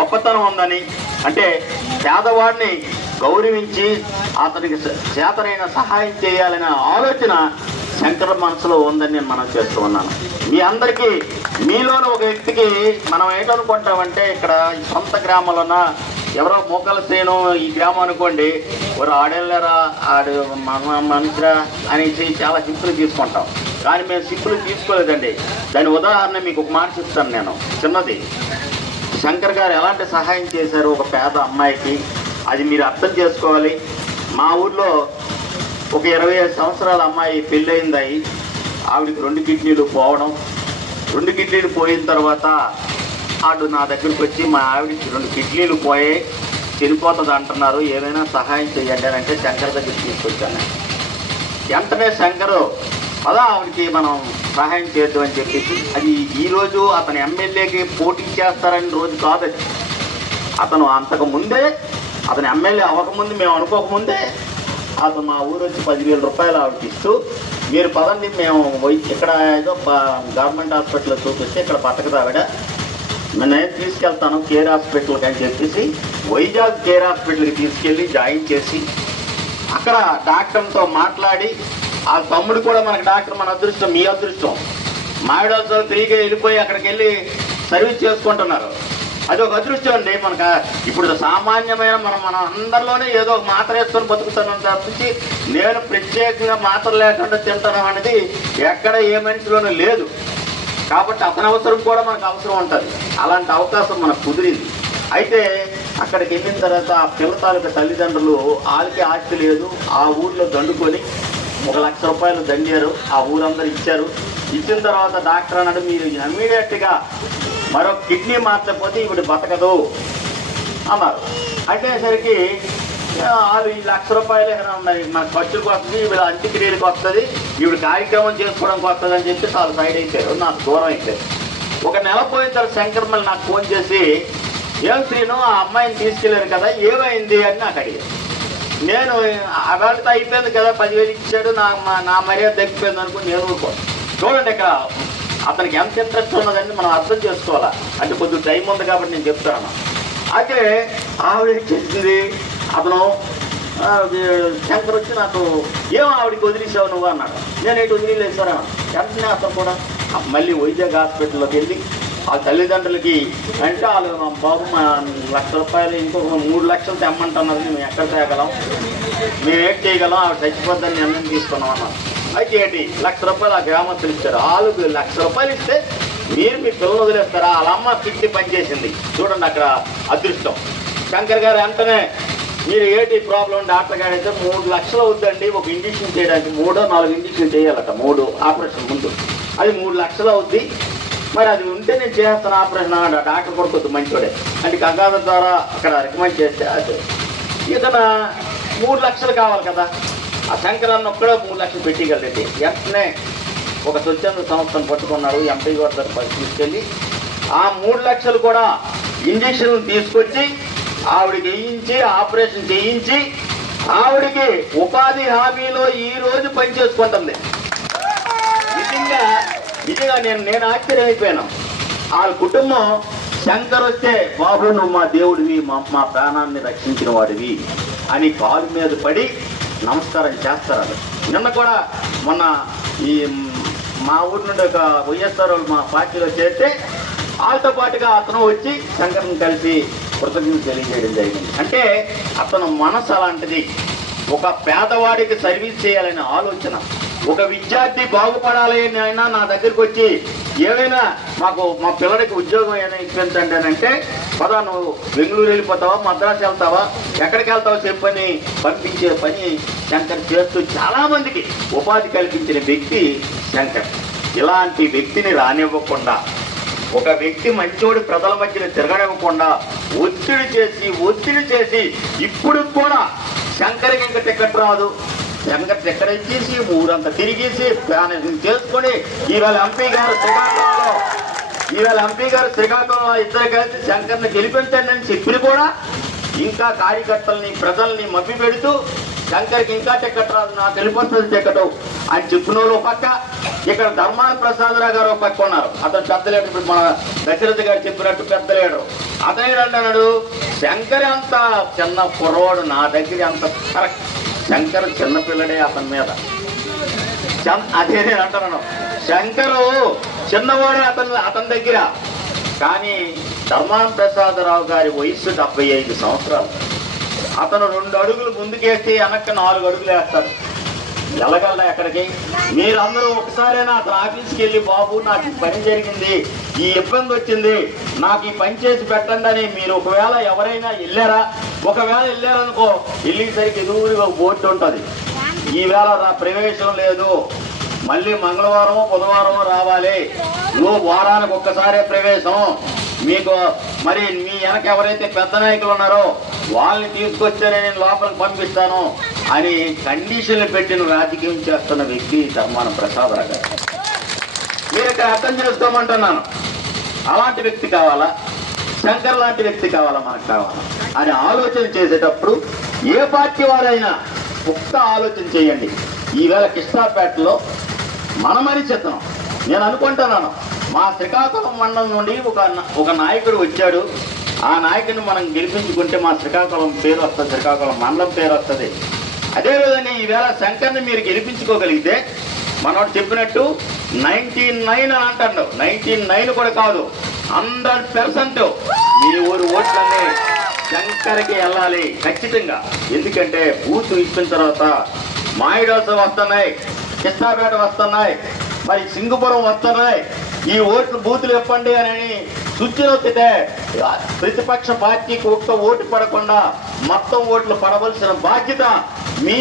గొప్పతనం ఉందని, అంటే పేదవాడిని గౌరవించి అతనికి చేతనైన సహాయం చేయాలనే ఆలోచన శంకర్ మనసులో ఉందని నేను మనం చేస్తూ ఉన్నాను. మీ అందరికీ మీలోని ఒక వ్యక్తికి మనం ఏంటనుకుంటామంటే, ఇక్కడ సొంత గ్రామంలోన ఎవరో మోకాల శ్రేణు ఈ గ్రామం అనుకోండి, ఎవరు ఆడేళ్ళరా ఆడు మనుషురా అనేసి చాలా సింపుల్ తీసుకుంటాం. కానీ మేము సింపుల్ తీసుకోలేదండి. దాని ఉదాహరణ మీకు ఒక మాట చెప్తాను నేను, చిన్నది. శంకర్ గారు ఎలాంటి సహాయం చేశారు ఒక పేద అమ్మాయికి, అది మీరు అర్థం చేసుకోవాలి. మా ఊర్లో ఒక 25 సంవత్సరాల అమ్మాయి పెళ్ళయింది. ఆవిడికి 2 కిడ్నీలు పోవడం, 2 కిడ్నీలు పోయిన తర్వాత ఆడు నా దగ్గరికి వచ్చి, మా ఆవిడికి 2 కిడ్నీలు పోయే చనిపోతుంది అంటున్నారు, ఏదైనా సహాయం చేయండి అని అంటే శంకర్ దగ్గరికి తీసుకొచ్చాను. వెంటనే శంకరు అలా ఆవిడకి మనం సహాయం చేద్దామని చెప్పేసి, అది ఈరోజు అతను ఎమ్మెల్యేకి పోటీ చేస్తారని రోజు కాదు. అతను అంతకు ముందే, అతను ఎమ్మెల్యే అవ్వకముందు, మేము అనుకోకముందే అతను మా ఊరు వచ్చి 10,000 రూపాయలు ఆవిడకి ఇస్తూ, మీరు పదండి మేము ఇక్కడ ఏదో గవర్నమెంట్ హాస్పిటల్లో చూపిస్తే ఇక్కడ బతకదు ఆవిడ, నేను తీసుకెళ్తాను కేర్ హాస్పిటల్కి అని చెప్పేసి వైజాగ్ కేర్ హాస్పిటల్కి తీసుకెళ్ళి జాయిన్ చేసి, అక్కడ డాక్టర్తో మాట్లాడి, ఆ తమ్ముడు కూడా మనకు డాక్టర్, మన అదృష్టం, మీ అదృష్టం. మావిడాల్సో ఫ్రీగా వెళ్ళిపోయి అక్కడికి వెళ్ళి సర్వీస్ చేసుకుంటున్నారు. అది ఒక అదృష్టం అండి మనకు. ఇప్పుడు సామాన్యమైన మన అందరిలోనే ఏదో ఒక మాత్ర వేసుకొని బతుకుతాను తప్పించి, నేను ప్రత్యేకంగా మాత్ర లేకుండా తింటాను అనేది ఎక్కడ ఏ మనిషిలోనూ లేదు. కాబట్టి అతని అవసరం కూడా మనకు అవసరం ఉంటుంది. అలాంటి అవకాశం మనకు కుదిరింది. అయితే అక్కడికి వెళ్ళిన తర్వాత ఆ పిల్ల తాలూకా తల్లిదండ్రులు, వాళ్ళకి ఆస్తి లేదు, ఆ ఊర్లో దండుకొని 1,00,000 రూపాయలు దండారు. ఆ ఊరందరూ ఇచ్చారు. ఇచ్చిన తర్వాత డాక్టర్ అన్నాడు, మీరు ఇమ్మీడియట్గా మరో కిడ్నీ మార్చకపోతే ఇవి బతకదు అన్నారు. అనేసరికి వాళ్ళు ఈ 1,00,000 రూపాయలు ఉన్నాయి, మన ఖర్చులకు వస్తుంది, ఈవిడ అంత్యక్రియలకు వస్తుంది, ఈవిడ కార్యక్రమం చేసుకోవడానికి వస్తుంది అని చెప్పి వాళ్ళు సైడ్ అయిపోయారు, నాకు దూరం అయిపోయారు. ఒక నెల పోయిన తర్వాత శంకర్ మళ్ళీ నాకు ఫోన్ చేసి, ఏం శ్రీను ఆ అమ్మాయిని తీసుకెళ్ళారు కదా, ఏమైంది అని నాకు అడిగారు. నేను అవాటితో అయిపోయింది కదా, 10,000 ఇచ్చాడు, నా మర్యాద తగ్గిపోయింది అనుకుని నేను ఊరుకోను. చూడండి ఇక్కడ అతనికి ఎంత ఇంట్రెస్ట్ ఉన్నదని మనం అర్థం చేసుకోవాలా. అంటే కొద్దిగా టైం ఉంది కాబట్టి నేను చెప్తాను. అయితే ఆవిడ చేసింది, అతను శంకర్ వచ్చి నాకు, ఏం ఆవిడకి వదిలేసావు నువ్వు అన్నాడు. నేను ఏంటి వదిలేసాను. వెంటనే అతను కూడా మళ్ళీ వైజాగ్ హాస్పిటల్లోకి వెళ్ళి ఆ తల్లిదండ్రులకి, అంటే వాళ్ళు మా బాబు మా 1,00,000 రూపాయలు ఇంకొక 3 లక్షలు తెమ్మంటున్నది, మేము ఎక్కడ తేగలం, మేము ఏం చేయగలం, ఆవిడ చచ్చిపోద్దని నిర్ణయం తీసుకున్నాం అన్నాను. అయితే ఏంటి 1,00,000 రూపాయలు ఆ గ్రామస్తులు ఇచ్చారు. వాళ్ళు 1,00,000 రూపాయలు ఇస్తే మీరు మీ పిల్లలు వదిలేస్తారా? వాళ్ళ అమ్మ కిడ్నీ పనిచేసింది. చూడండి అక్కడ అదృష్టం. శంకర్ గారు వెంటనే, మీరు ఏంటి ప్రాబ్లం, డాక్టర్ గారు అయితే 3 లక్షలు అవుద్దండి ఒక ఇంజక్షన్ చేయడానికి, 3-4 ఇంజక్షన్ చేయాలట, 3 ఆపరేషన్ ముందు, అది 3 లక్షలు అవుద్ది, మరి అది ఉంటే నేను చేస్తాను ఆపరేషన్ అన్నాడు. డాక్టర్ కూడా కొద్దిగా మంచివాడే, అంటే గంగాధర్ ద్వారా అక్కడ రికమెండ్ చేస్తే అది ఇతను 3 లక్షలు కావాలి కదా. ఆ శంకర్ అన్న ఒక్కడే 3 లక్షలు పెట్టగలండి. వెంటనే ఒక స్వచ్ఛంద సంస్థను పట్టుకున్నారు, ఎంపీ గారి దగ్గర తీసుకెళ్ళి ఆ 3 లక్షలు కూడా ఇంజక్షన్లు తీసుకొచ్చి ఆవిడకి వేయించి ఆపరేషన్ చేయించి ఆవిడికి ఉపాధి హామీలో ఈ రోజు పనిచేసుకుంటుంది. నిజంగా నేను ఆశ్చర్యమైపోయాను. వాళ్ళ కుటుంబం శంకర్ వస్తే, బాబు నువ్వు మా దేవుడివి, మా ప్రాణాన్ని రక్షించిన వాడివి అని కాలు మీద పడి నమస్కారం చేస్తారు. నిన్న కూడా మొన్న ఈ మా ఊరి నుండి ఒక వైఎస్ఆర్ వాళ్ళు మా పార్టీలో చేస్తే వాళ్ళతో పాటుగా అతను వచ్చి శంకర్ని కలిసి కృతజ్ఞతలు తెలియజేయడం జరిగింది. అంటే అతను మనసు అలాంటిది. ఒక పేదవాడికి సర్వీస్ చేయాలనే ఆలోచన, ఒక విద్యార్థి బాగుపడాలి అయినా నా దగ్గరికి వచ్చి ఏమైనా మా పిల్లడికి ఉద్యోగం ఏమైనా ఇప్పించండి అని అంటే, పదా నువ్వు బెంగళూరు వెళ్ళిపోతావా, మద్రాసు వెళ్తావా, ఎక్కడికి వెళ్తావో చెప్పని పంపించే పని శంకర్ చేస్తూ చాలామందికి ఉపాధి కల్పించిన వ్యక్తి శంకర్. ఇలాంటి వ్యక్తిని రానివ్వకుండా, ఒక వ్యక్తి మంచోడు ప్రజల మధ్యన తిరగనివ్వకుండా ఒత్తిడి చేసి ఇప్పుడు కూడా శంకర్కి ఇంకా టికెట్ రాదు, శంకర్ టికెట్ ఇచ్చేసి ఊరంతా తిరిగేసి ప్లానింగ్ చేసుకొని ఈవేళ ఎంపీ గారు శ్రీకాకుళంలో ఇద్దరు కలిసి శంకర్ని గెలిపించండి అని చెప్పి కూడా ఇంకా కార్యకర్తల్ని ప్రజల్ని మభ్య పెడుతూ శంకర్కి ఇంకా టికెట్ రాదు, నాకు వెళ్ళిపోతుంది టికెట్ అని చెప్పిన వాళ్ళు పక్క, ఇక్కడ ధర్మాన ప్రసాదరావు గారు ఒక పక్క ఉన్నారు. అతను పెద్ద లీడర్. ఇప్పుడు మన దశరథ గారు చెప్పినట్టు పెద్ద లీడరు. అతను అంటున్నాడు, శంకర్ అంత చిన్న కుర్రోడు, నా దగ్గర అంత కరెక్ట్. శంకర్ చిన్నపిల్లడే అతని మీద. అదే నేను అంటున్నాను, శంకరు చిన్నవాడే అతని దగ్గర. కానీ ధర్మాన ప్రసాదరావు గారి వయస్సు 75 సంవత్సరాలు. అతను 2 అడుగులు ముందుకేస్తే వెనక్కి 4 అడుగులు వేస్తాడు. వెళ్ళగలరా ఎక్కడికి? మీరందరూ ఒకసారైనా అతను ఆఫీస్కి వెళ్ళి, బాబు నాకు ఈ పని జరిగింది, ఈ ఇబ్బంది వచ్చింది, నాకు ఈ పని చేసి పెట్టండి అని మీరు ఒకవేళ ఎవరైనా వెళ్ళారా? ఒకవేళ వెళ్ళారనుకో, వెళ్ళేసరికి ఎదురుగా బోర్డు ఉంటుంది, ఈవేళ నా ప్రవేశం లేదు, మళ్ళీ మంగళవారమో బుధవారమో రావాలి, నువ్వు వారానికి ఒక్కసారే ప్రవేశం, మీకు మరి మీ వెనక ఎవరైతే పెద్ద నాయకులు ఉన్నారో వాళ్ళని తీసుకొచ్చారే నేను లోపలికి పంపిస్తాను అని కండిషన్లు పెట్టిన రాజకీయం చేస్తున్న వ్యక్తి ధర్మాన ప్రసాదరావు గారు. మీరు ఇక్కడ అర్థం చేసుకోమంటున్నాను. అలాంటి వ్యక్తి కావాలా, శంకర్ లాంటి వ్యక్తి కావాలా, మనకు కావాలా అని ఆలోచన చేసేటప్పుడు ఏ పార్టీ వారైనా ఒక్క ఆలోచన చేయండి. ఈవేళ కృష్ణాపేటలో మనమని చెప్తున్నాం. నేను అనుకుంటున్నాను, మా శ్రీకాకుళం మండలం నుండి ఒక నాయకుడు వచ్చాడు. ఆ నాయకుడిని మనం గెలిపించుకుంటే మా శ్రీకాకుళం పేరు వస్తుంది, శ్రీకాకుళం మండలం పేరు వస్తుంది. అదేవిధంగా ఈవేళ శంకర్ని మీరు గెలిపించుకోగలిగితే, మనోడు చెప్పినట్టు 99 అని అంటాడు, 99 కూడా కాదు, 100% మీ ఊరు ఓట్లన్నీ శంకర్కి వెళ్ళాలి ఖచ్చితంగా. ఎందుకంటే బూత్ ఇచ్చిన తర్వాత మాయిడోస్ వస్తున్నాయి, కృష్ణాపేట వస్తున్నాయి, మరి సింగుపురం వస్తున్నాయి. ఈ ఓట్లు బూతులు ఇవ్వండి అని సూచనొత్తితే ప్రతిపక్ష పార్టీకి ఒక్క ఓటు పడకుండా మొత్తం ఓట్లు పడవలసిన బాధ్యత మీ